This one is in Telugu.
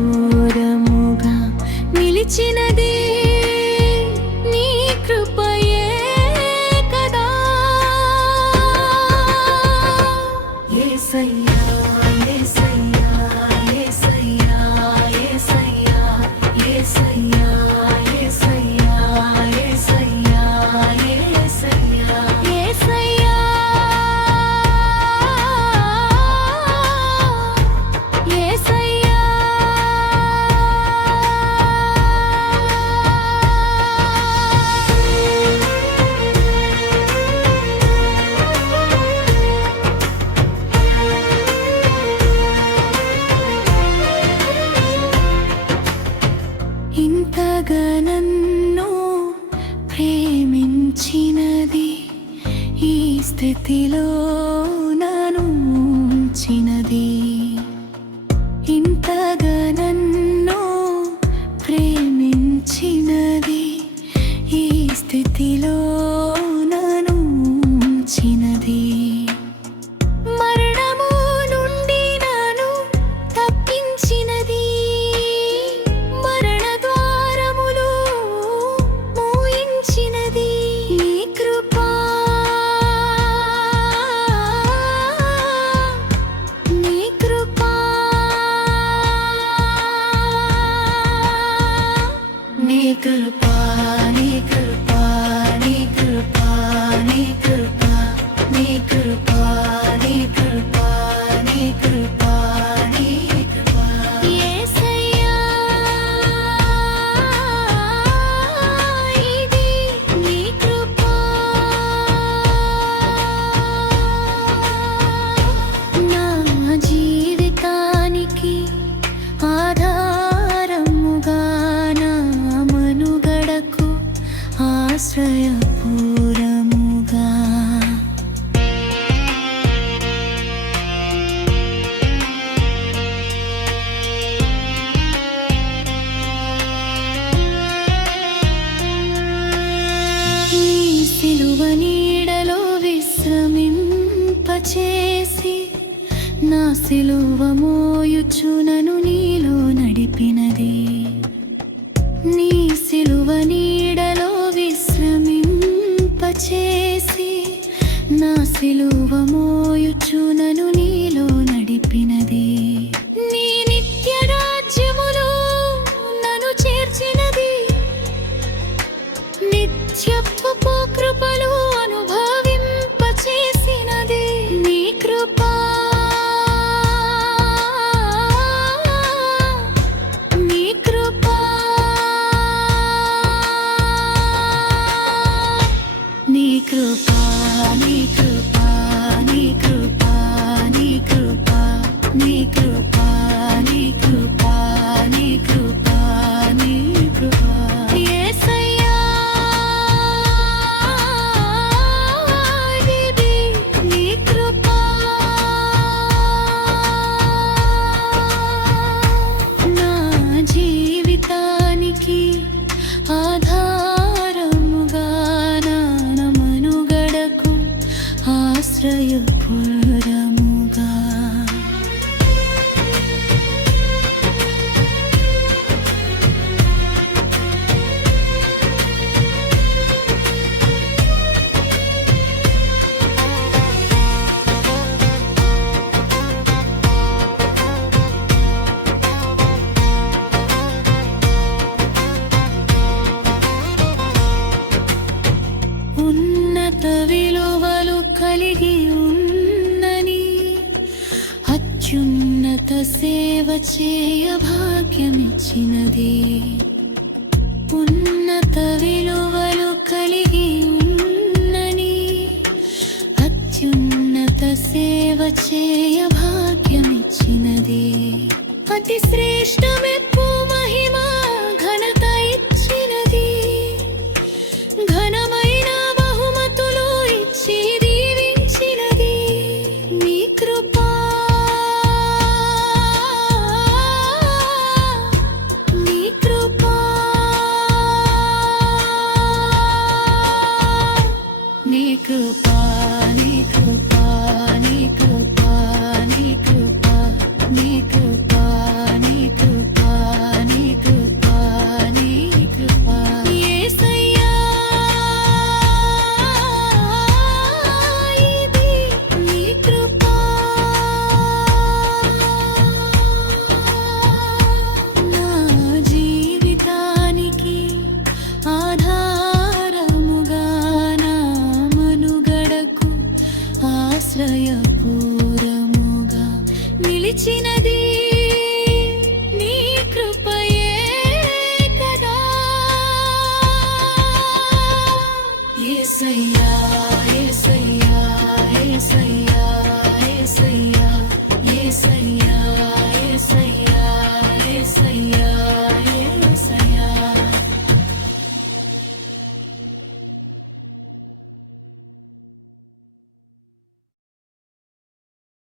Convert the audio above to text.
ఆశ్రయపురముగా నిలిచినది నీ కృపయే కదా యేసయ్యా యేసయ్యా యేసయ్యా యేసయ్యా యేసయ్యా యేసయ్యా యేసయ్యా యేసయ్యా యేసయ్యా యేసయ్యా ఇంతగా నన్ను ప్రేమించినది ఈ స్థితిలో నన్ను ఉంచినది ఇంతగా నన్ను ప్రేమించినది ఈ స్థితిలో నన్ను ఉంచినది మరణము నుండి నన్ను తప్పించినది మరణ ద్వారములు మూయించినది నీ కృపా నీ కృపా నీ కృపా నీ కృపా నీ కృపా నీ కృపా నీ కృపా నీ కృపా నీ కృపా నీ కృపా యేసయ్యా ఇది నీ కృపా నా జీవితానికి ఆధారముగా నా మనుగడకు ఆశ్రయపురముగా ఈ సిలువ నీడలో విశ్రమింపచేసి నా సిలువ మోయుచు నన్ను నీలో నడిపినది నీ సిలువ నీడలో విశ్రమింపచేసి నా సిలువ మోయుచు నన్ను నీలో నడిపినది నీ నిత్య రాజ్యములో నన్ను చేర్చినది నిత్యపు కృపలు అనుభవింపచేసినది నీ కృపా నీ కృపా నీ కృపా నీ కృపా నీ కృపా నీ కృపా నీ కృపా నీ కృపా నీ కృపా నీ కృపా యేసయ్యా ఇది నీ కృపా నా జీవితానికి ఆధారముగా నా మనుగడకు ఆశ్రయపురముగా ఉన్నత విలువలు కలిగి ఉన్నని అత్యున్నత సేవ చేయ భాగ్యమిచ్చినది ఉన్నత విలువలు కలిగి ఉన్నని అత్యున్నత సేవ చేయ భాగ్యమిచ్చినది అతి శ్రేష్టమెప్పు మహిమ ఘనత ఇచ్చినది ఘనమైన బహుమతులు ఇచ్చి దీవించినది నీ కృపా నీ కృపా నీ కృపా నీ కృపా నీ కృపా నీ కృపా నీ కృపా నీ ఆశ్రయపురముగా నిలిచినది నీ కృపయే కదా యేసయ్యా